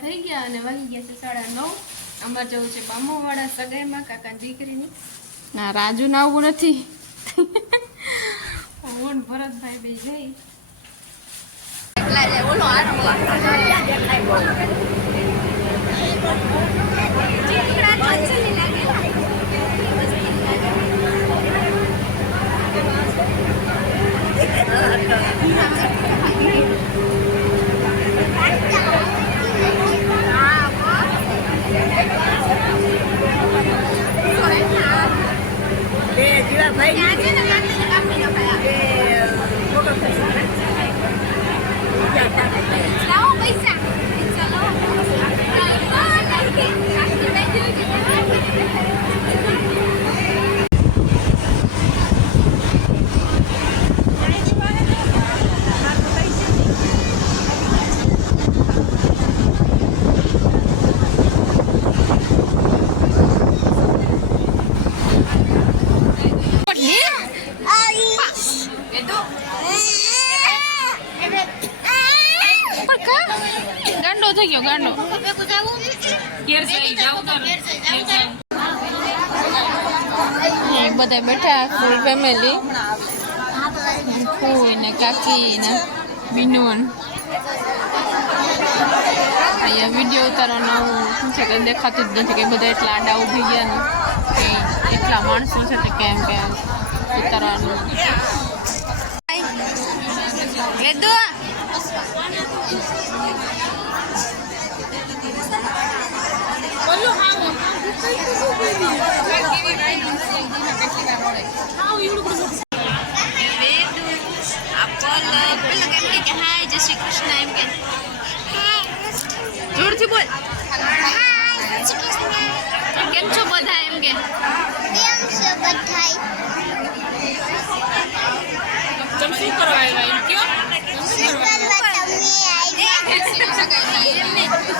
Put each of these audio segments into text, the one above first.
થઈ ગયા અને વાગી ગયા છે 9:30. અમારે જવું છે બામોવાળા સગાઈમાં કાકાની દીકરીની. ના રાજુ ના આવું નથી. હું ભરતભાઈ બે જઈ થઈ ગયો ગાંડો બધા બેઠા ફૂલ ફેમિલી ફૂઈ ને કાકી ને બીનુન અહીંયા વિડીયો ઉતારવાનું શું છે કે દેખાતું જ નથી કે બધા એટલા આડા ઉભી ગયા ને કે એટલા માણસો છે ને કેમ કે ઉતારવાનું જોરથી બોલ કેમ છો બધા એમ કે તમે શું કરવા આવ્યા એમ કયો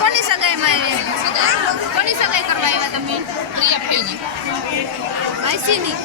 કોની સગાઈમાં આવ્યા કોની સગાઈ કરવા આવ્યા તમે પ્રિયા ફઈની આઈસીની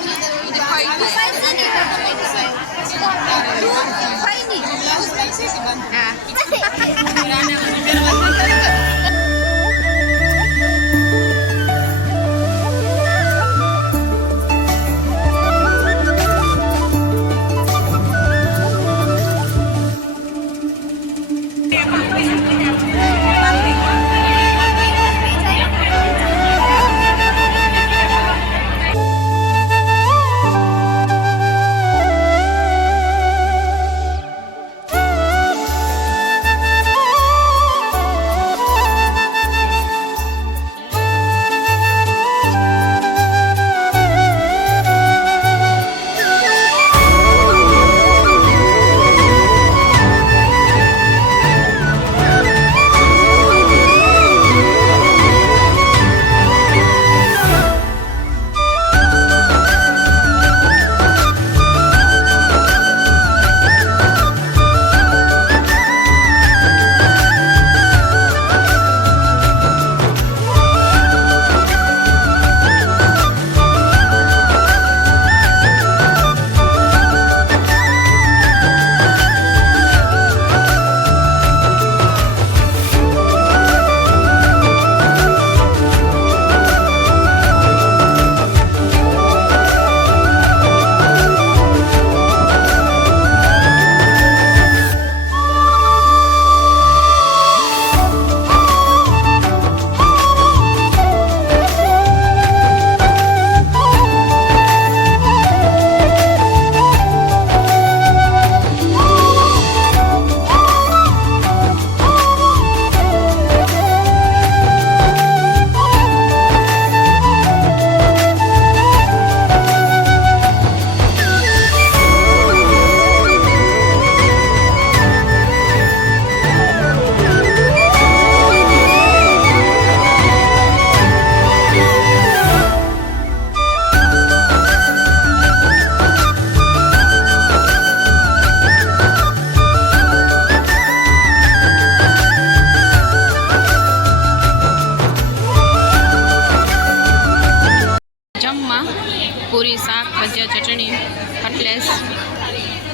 પૂરી શાક ભજીયા ચટણી કટલેસ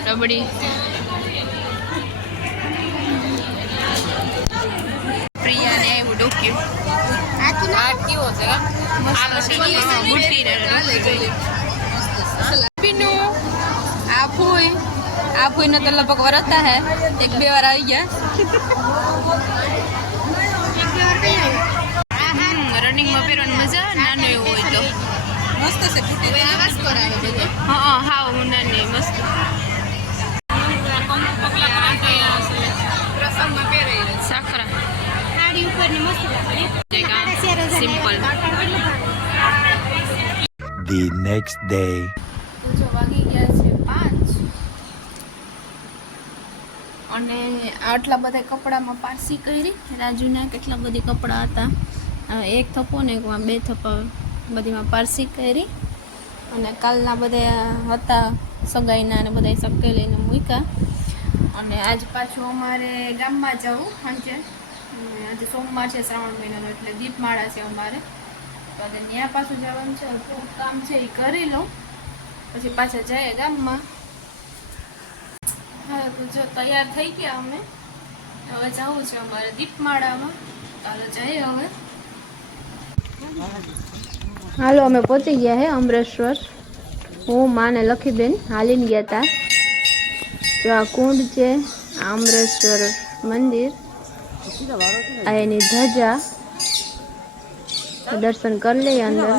રબડી પ્રિયાને આવ્યું મૂક્યું. આ કેવો છે આ બુટ્ટી પીનું આ ફૂઈ નો તો લગભગ વરસતા હે 1-2 વાર આવી ગયા. રનિંગમાં પહેરવાની મજા નાનો એવો હોય તો મસ્ત છે બુટ્ટી. આવાજ કરાવે બધો. હા હા હું નાની મસ્ત સાખરા સાડી ઉપર ની મસ્ત સિમ્પલ. The next day. જો વાગી ગયા છે 5 અને આટલા બધા કપડામાં પારસી કરી. રાજુના કેટલા બધી કપડાં હતા. એક થપ્પો ને એકમાં 2 થપ્પા બધીમાં પારસી કરી. અને કાલના બધા હતા સગાઈના અને બધા સકેલીને મૂક્યા. અને આજ પાછું અમારે ગામમાં જવું સાંજે. આજે સોમવાર છે શ્રાવણ મહિનાનો એટલે દીપમાળા છે અમારે. તો આજે ત્યાં પાછું જવાનું છે. થોડું કામ છે એ કરી લઉં પછી પાછા જઈએ ગામમાં. હા તો જો તૈયાર થઈ ગયા અમે. હવે જવું છે અમારે દીપમાળામાં. ચાલો જઈએ હવે. હાલો અમે પહોંચી ગયા હે અમરેશ્વર. હું માને લખીબેન હાલીને ગયા હતા. જો આ કુંડ છે આ અમરેશ્વર મંદિર. આ એની ધજા દર્શન કરી લઈએ અંદર.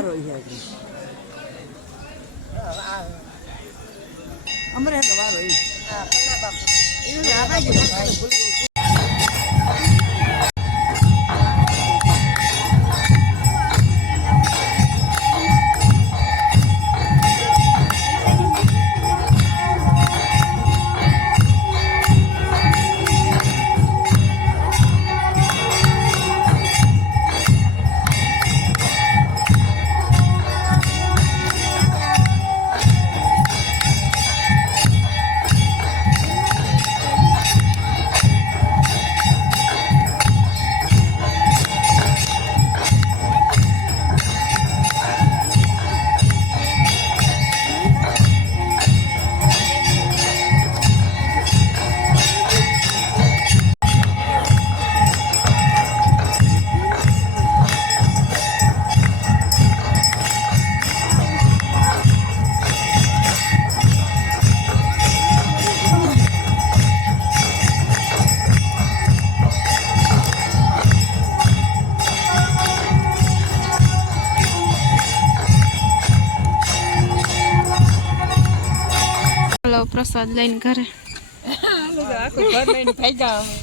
પ્રસાદ લઈને ઘરે આખું ઘર લઈને ભાગ્યા અમે.